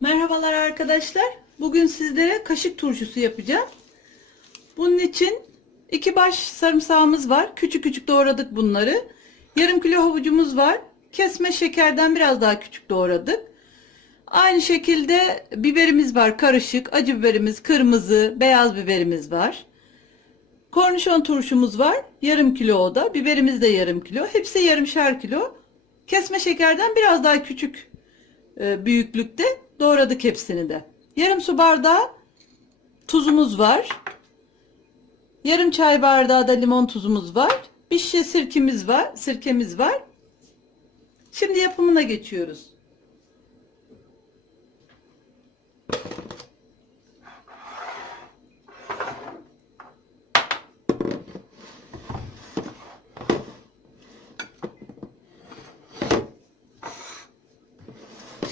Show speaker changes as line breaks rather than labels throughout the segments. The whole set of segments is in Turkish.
Merhabalar arkadaşlar. Bugün sizlere kaşık turşusu yapacağım. Bunun için iki baş sarımsağımız var. Küçük küçük doğradık bunları. Yarım kilo havucumuz var. Kesme şekerden biraz daha küçük doğradık. Aynı şekilde biberimiz var karışık. Acı biberimiz, kırmızı, beyaz biberimiz var. Kornişon turşumuz var. Yarım kilo o da. Biberimiz de yarım kilo. Hepsi yarımşar kilo. Kesme şekerden biraz daha küçük e, büyüklükte doğradık hepsini de. Yarım su bardağı tuzumuz var. Yarım çay bardağı da limon tuzumuz var. Bir şişe sirkemiz var, sirkemiz var. Şimdi yapımına geçiyoruz.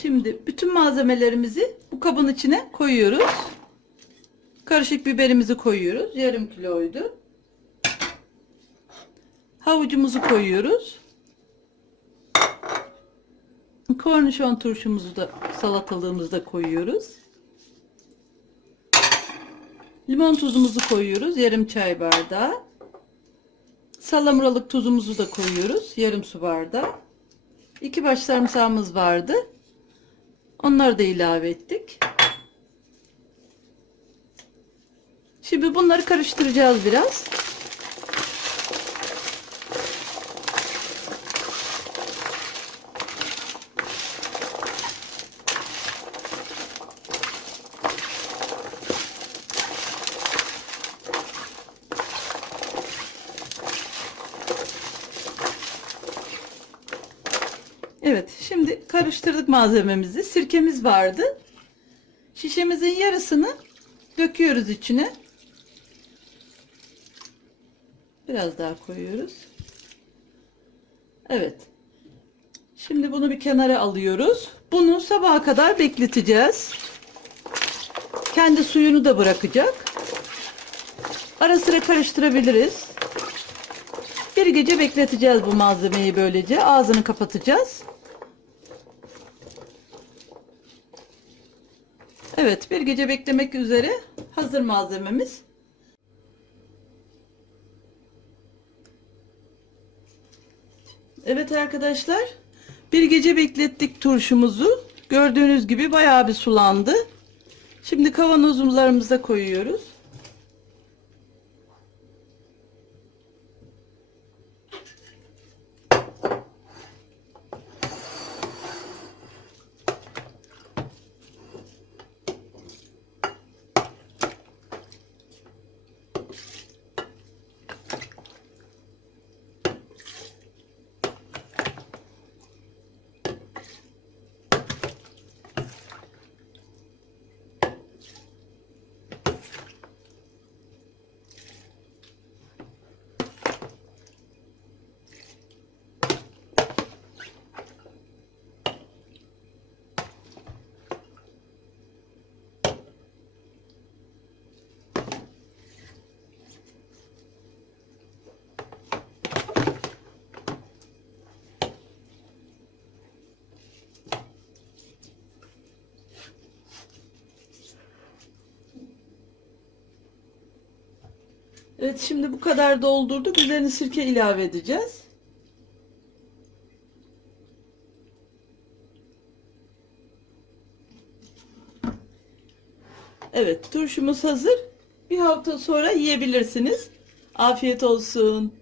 Şimdi bütün malzemelerimizi bu kabın içine koyuyoruz. Karışık biberimizi koyuyoruz. Yarım kiloydu. Havucumuzu koyuyoruz. Kornişon turşumuzu da salatalığımızı da koyuyoruz. Limon tuzumuzu koyuyoruz. Yarım çay bardağı. Salamuralık tuzumuzu da koyuyoruz. Yarım su bardağı. İki baş sarımsağımız vardı. Onları da ilave ettik. Şimdi bunları karıştıracağız biraz. Evet, şimdi karıştırdık malzememizi. Sirkemiz vardı. Şişemizin yarısını döküyoruz içine. Biraz daha koyuyoruz. Evet. Şimdi bunu bir kenara alıyoruz. Bunu sabaha kadar bekleteceğiz. Kendi suyunu da bırakacak. Ara sıra karıştırabiliriz. Bir gece bekleteceğiz bu malzemeyi böylece. Ağzını kapatacağız. Evet, bir gece beklemek üzere hazır malzememiz. Evet arkadaşlar, bir gece beklettik turşumuzu. Gördüğünüz gibi bayağı bir sulandı. Şimdi kavanozlarımıza koyuyoruz. Evet şimdi bu kadar doldurduk. Üzerine sirke ilave edeceğiz. Evet turşumuz hazır. Bir hafta sonra yiyebilirsiniz. Afiyet olsun.